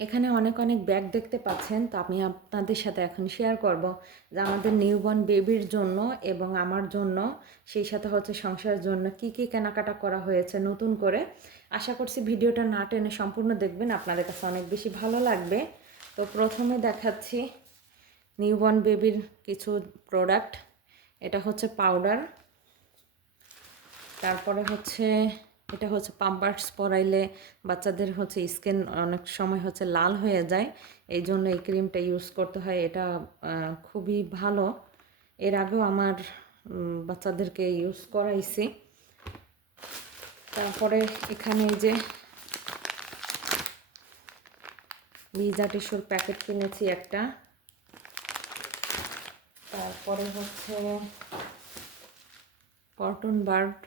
এখানে অনেক অনেক ব্যাগ দেখতে পাচ্ছেন। তো আমি আপনাদের সাথে এখন শেয়ার করব যে আমাদের নিউবর্ন বেবির জন্য এবং আমার জন্য, সেই সাথে হচ্ছে সংসারের জন্য কি কি কেনাকাটা করা হয়েছে নতুন করে। আশা করছি ভিডিওটা না টেনে সম্পূর্ণ দেখবেন, আপনাদের কাছে অনেক বেশি ভালো লাগবে। তো প্রথমে দেখাচ্ছি নিউবর্ন বেবির কিছু প্রোডাক্ট এটা হচ্ছে পাউডার তারপরে হচ্ছে এটা হচ্ছে পাম্পার্স পরাইলে বাচ্চাদের হচ্ছে স্কিন অনেক সময় হচ্ছে লাল হয়ে যায়। এই জন্য এই ক্রিমটা ইউজ করতে হয়। এটা খুবই ভালো। এর আগেও আমার বাচ্চাদেরকে ইউজ করাইছি। তারপরে এখানে যে ভিজা টিস্যুর প্যাকেট কিনেছি একটা। তারপরে হচ্ছে কটন বার্ড।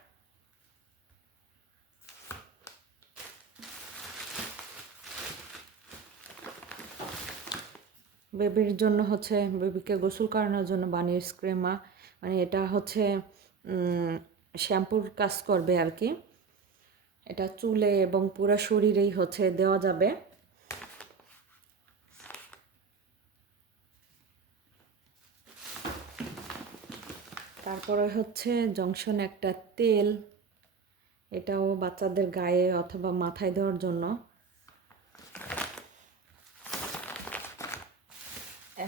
বেবির জন্য হচ্ছে, বেবিকে গোসল করানোর জন্য বানিয়ে স্ক্রেমা মানে এটা হচ্ছে শ্যাম্পুর কাজ করবে আর কি। এটা চুলে এবং পুরো শরীরেই হচ্ছে দেওয়া যাবে। তারপরে হচ্ছে জংশন একটা তেল, এটাও বাচ্চাদের গায়ে অথবা মাথায় দেওয়ার জন্য।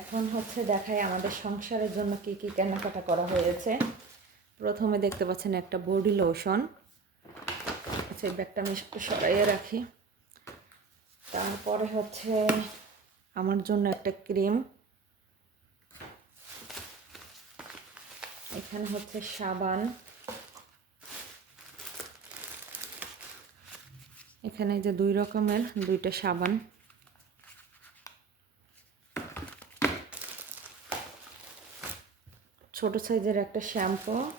এখন হচ্ছে দেখাই আমাদের সংসারের জন্য কি কি কেনাকাটা করা হয়েছে। প্রথমে দেখতে পাচ্ছেন একটা বডি লোশন। সেই ব্যাগটা আমি একটু সরাইয়ে রাখি। তারপরে হচ্ছে আমার জন্য একটা ক্রিম। এখানে হচ্ছে সাবান। এখানে যে দুই রকমের, দুইটা সাবান। ছোট সাইজের একটা শ্যাম্পু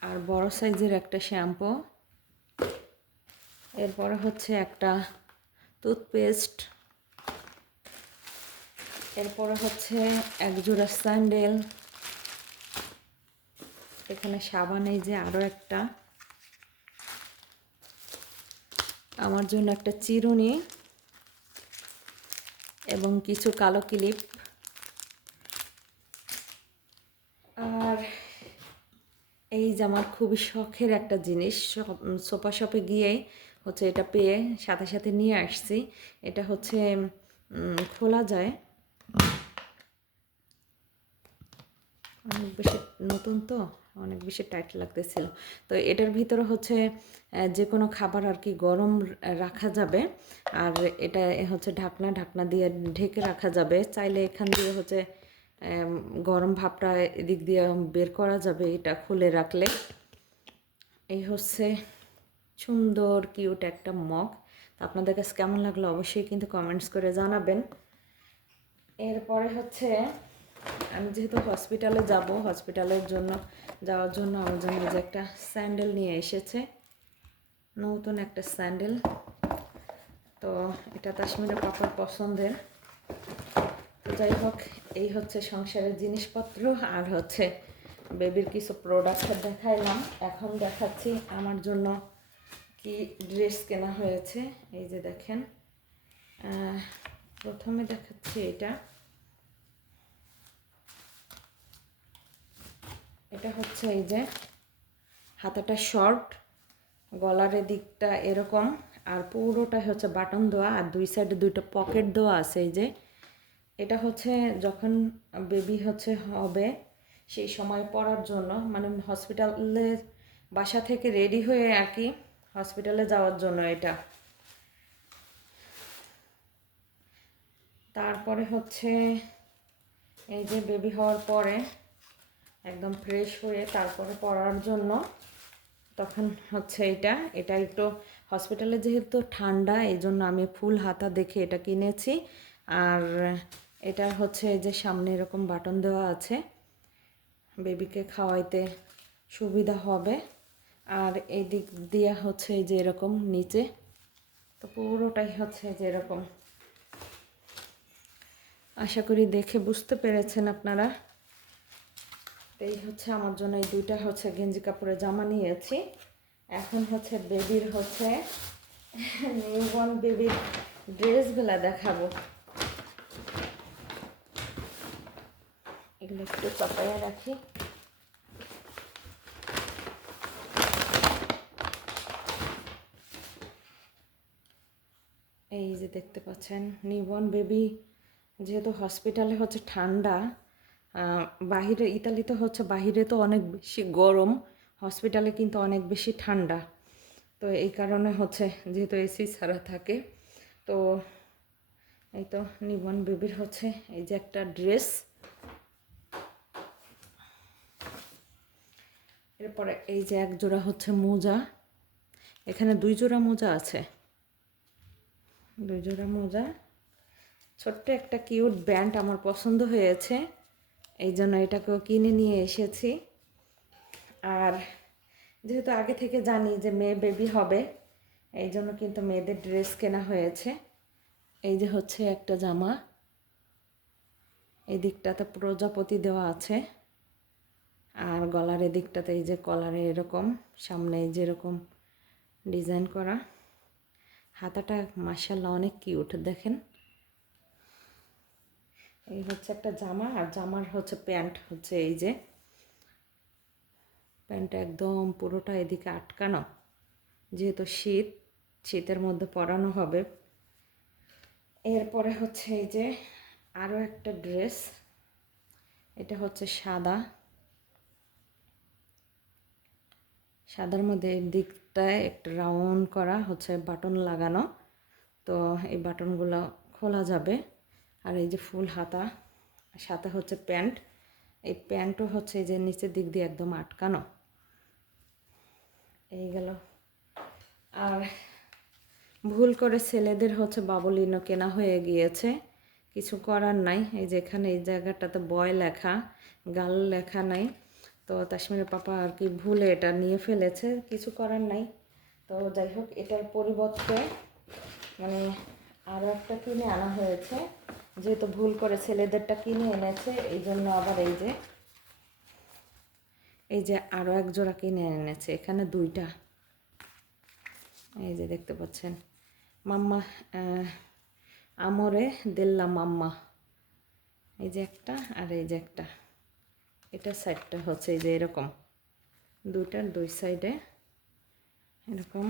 আর বড় সাইজের একটা শ্যাম্পু। এরপরে হচ্ছে একটা টুথপেস্ট। এরপরে হচ্ছে এক জোড়া স্যান্ডেল। এখানে সাবান এই যে আরও একটা। আমার জন্য একটা চিরুনি এবং কিছু কালো ক্লিপ আর এই যে আমার খুবই শখের একটা জিনিস সোফা শপে গিয়ে হচ্ছে এটা পেয়ে সাথে সাথে নিয়ে আসছি। এটা হচ্ছে খোলা যায়। অনেক বেশি নতুন তো, অনেক বেশি টাইট লাগতেছিল। তো এটার ভিতরে হচ্ছে যে কোনো খাবার আর কি গরম রাখা যাবে। আর এটা হচ্ছে ঢাকনা ঢাকনা দিয়ে ঢেকে রাখা যাবে। চাইলে এখান দিয়ে হচ্ছে গরম ভাবটা এদিক দিয়ে বের করা যাবে এটা খুলে রাখলে। এই হচ্ছে সুন্দর, কিউট একটা মগ। তো আপনাদের কাছে কেমন লাগল অবশ্যই কিন্তু কমেন্টস করে জানাবেন। এরপরে হচ্ছে আমি যেহেতু হসপিটালে যাব হসপিটালের জন্য, যাওয়ার জন্য আমার জন্য যে একটা স্যান্ডেল নিয়ে এসেছে। নতুন একটা স্যান্ডেল তো এটা কাশ্মীরের পাপার পছন্দের। যাই হোক, এই হচ্ছে সংসারের জিনিসপত্র আর হচ্ছে বেবির কিছু প্রোডাক্ট দেখাইলাম। এখন দেখাচ্ছি আমার জন্য কি ড্রেস কেনা হয়েছে। এই যে দেখেন প্রথমে দেখাচ্ছি এটা। এটা হচ্ছে এই যে হাতাটা শর্ট গলার দিকটা এরকম, আর পুরোটা হচ্ছে বাটন দেওয়া, আর দুই সাইডে দুইটা পকেট দেওয়া আছে এই যে। এটা হচ্ছে যখন বেবি হচ্ছে হবে, সেই সময় পড়ার জন্য মানে হসপিটালে বাসা থেকে রেডি হয়ে আর কি হসপিটালে যাওয়ার জন্য এটা। তারপরে হচ্ছে এই যে বেবি হওয়ার পরে একদম ফ্রেশ হয়ে তারপরে পড়ার জন্য তখন হচ্ছে এটা। এটা একটু হসপিটালে যেহেতু ঠান্ডা এই জন্য আমি ফুল হাতা দেখে এটা কিনেছি। আর এটা হচ্ছে যে সামনে এরকম বাটন দেওয়া আছে। বেবিকে খাওয়াইতে সুবিধা হবে। আর এই দিক দিয়ে হচ্ছে যে এরকম নিচে। তো পুরোটাই হচ্ছে যে এরকম। আশা করি দেখে বুঝতে পেরেছেন আপনারা। এই হচ্ছে আমার জন্য এই দুইটা হচ্ছে গেঞ্জি কাপড়ের জামা নিয়েছি। এখন হচ্ছে বেবির হচ্ছে নিউবর্ন বেবির ড্রেসগুলা দেখাবো। এগুলো একটু চাপাইয়া রাখি। এই যে দেখতে পাচ্ছেন, নিবন বেবি যেহেতু হসপিটালে হচ্ছে ঠান্ডা বাহিরে, ইতালিতে হচ্ছে বাহিরে তো অনেক বেশি গরম, হসপিটালে কিন্তু অনেক বেশি ঠান্ডা। তো এই কারণে হচ্ছে যেহেতু এসি ছাড়া থাকে, তো এই তো নিবন বেবির হচ্ছে এই যে একটা ড্রেস। এরপরে এই যে এক জোড়া হচ্ছে মোজা, এখানে দুই জোড়া মোজা আছে। দুই জোড়া মোজা। ছোট্ট একটা কিউট ব্যান্ড আমার পছন্দ হয়েছে, এই জন্য এটাকেও কিনে নিয়ে এসেছি। আর যেহেতু আগে থেকে জানি যে মেয়ে বেবি হবে, এই জন্য কিন্তু মেয়েদের ড্রেস কেনা হয়েছে। এই যে হচ্ছে একটা জামা, এই দিকটাতে প্রজাপতি দেওয়া আছে। আর গলার এদিকটাতে এই যে কলারে এরকম, সামনে যেরকম ডিজাইন করা। হাতাটা মার্শাল্লাহ অনেক কিউট দেখেন। এই হচ্ছে একটা জামা, আর জামার হচ্ছে প্যান্ট হচ্ছে এই যে। প্যান্টটা একদম পুরোটা এদিকে আটকানো। যেহেতু শীত, শীতের মধ্যে পরানো হবে। এরপরে হচ্ছে এই যে আরও একটা ড্রেস এটা হচ্ছে সাদা। সাদার মধ্যে এর দিকটায় একটা রাউন্ড করা হচ্ছে বাটন লাগানো। তো এই বাটনগুলো খোলা যাবে। আর এই যে ফুল হাতা, সাথে হচ্ছে প্যান্ট। এই প্যান্টও হচ্ছে এই যে নিচের দিক দিয়ে একদম আটকানো। এই গেল। আর ভুল করে ছেলেদের হচ্ছে বাবলিনো কেনা হয়ে গিয়েছে। কিছু করার নাই। এই যে এখানে এই জায়গাটাতে বয় লেখা গাল লেখা নাই। তো তাসমিরের পাপা আর কি ভুলে এটা নিয়ে ফেলেছে, কিছু করার নাই। তো যাই হোক, এটার পরিবর্তে মানে আরও একটা কিনে আনা হয়েছে। যেহেতু ভুল করে ছেলেদেরটা কিনে এনেছে, এই জন্য আবার এই যে এই যে আরও এক জোড়া কিনে এনেছে, এখানে দুইটা। এই যে দেখতে পাচ্ছেন, মাম্মা আমরে দিল্লা মাম্মা। এই যে একটা আর এই যে একটা। এটা সাইডটা হচ্ছে এই যে এরকম। দুইটার দুই সাইডে এরকম।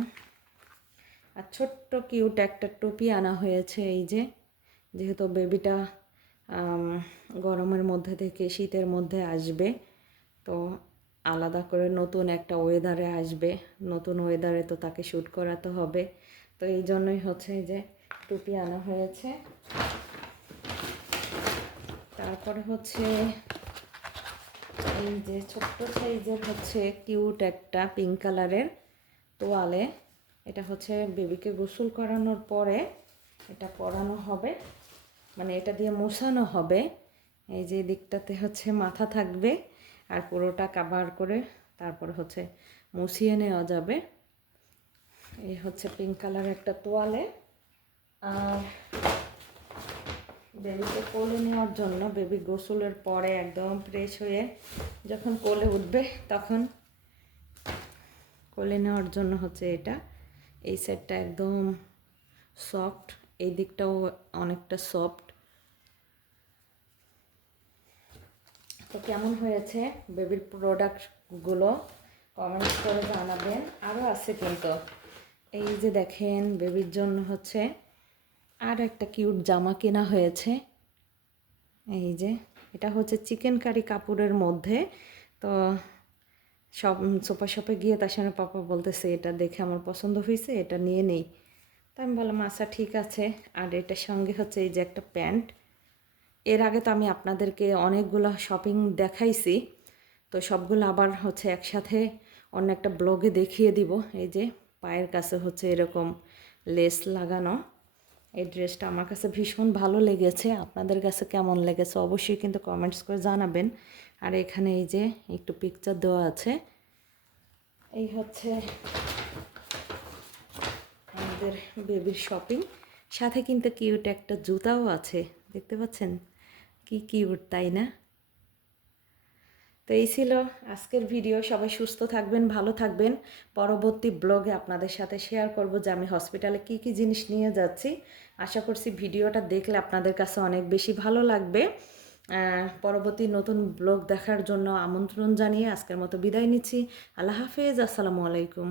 আর ছোট্ট কিউট একটা টুপি আনা হয়েছে এই যে। যেহেতু বেবিটা গরমের মধ্যে থেকে শীতের মধ্যে আসবে, তো আলাদা করে নতুন একটা ওয়েদারে আসবে। নতুন ওয়েদারে তো তাকে শ্যুট করাতে হবে। তো এই জন্যই হচ্ছে যে টুপি আনা হয়েছে। তারপরে হচ্ছে এই যে ছোট্ট সাইজের হচ্ছে কিউট একটা পিঙ্ক কালারের তোয়ালে, এটা হচ্ছে বেবিকে গোসল করানোর পরে এটা পরানো হবে মানে এটা দিয়ে মোছানো হবে। এই যে দিকটাতে হচ্ছে মাথা থাকবে আর পুরোটা কাভার করে তারপর হচ্ছে মুছিয়ে নেওয়া যাবে। এই হচ্ছে পিঙ্ক কালার একটা তোয়ালে। আর বেবিকে কোলে নেওয়ার জন্য বেবি গোসলের পরে একদম ফ্রেশ হয়ে যখন কোলে উঠবে তখন কোলে নেওয়ার জন্য হচ্ছে এটা। এই সেটটা একদম সফট এই দিকটাও অনেকটা সফট তো কেমন হয়েছে বেবির প্রোডাক্টগুলো কমেন্টস করে জানাবেন। আরও আছে কিন্তু। এই যে দেখেন, বেবির জন্য হচ্ছে আর একটা কিউট জামা কেনা হয়েছে। এই যে, এটা হচ্ছে চিকেন কারি কাপড়ের মধ্যে। তো সব সোপা শপে গিয়ে তার সঙ্গে পাপা বলতেছে, এটা দেখে আমার পছন্দ হয়েছে, এটা নিয়ে নেই। তো আমি বললাম আচ্ছা ঠিক আছে। আর এটার সঙ্গে হচ্ছে এই যে একটা প্যান্ট। এর আগে তো আমি আপনাদেরকে অনেকগুলো শপিং দেখাইছি। তো সবগুলো আবার হচ্ছে একসাথে অন্য একটা ব্লগে দেখিয়ে দিব। এই যে, পায়ের কাছে হচ্ছে এরকম লেস লাগানো। এই ড্রেসটা আমার কাছে ভীষণ ভালো লেগেছে। আপনাদের কাছে কেমন লেগেছে অবশ্যই কিন্তু কমেন্টস করে জানাবেন। আর এখানে এই যে একটু পিকচার দেওয়া আছে। এই হচ্ছে আমাদের বেবির শপিং সাথে কিন্তু কিউট একটা জুতাও আছে। দেখতে পাচ্ছেন? কি কিউট তাই না? তো এই ছিল আজকের ভিডিও সবাই সুস্থ থাকবেন, ভালো থাকবেন। পরবর্তী ব্লগে আপনাদের সাথে শেয়ার করব যে আমি হসপিটালে কি কি জিনিস নিয়ে যাচ্ছি। আশা করছি ভিডিওটা দেখলে আপনাদের কাছে অনেক বেশি ভালো লাগবে। পরবর্তী নতুন ব্লগ দেখার জন্য আমন্ত্রণ জানিয়ে আজকের মতো বিদায় নিচ্ছি। আল্লাহ হাফেজ, আসসালামু আলাইকুম।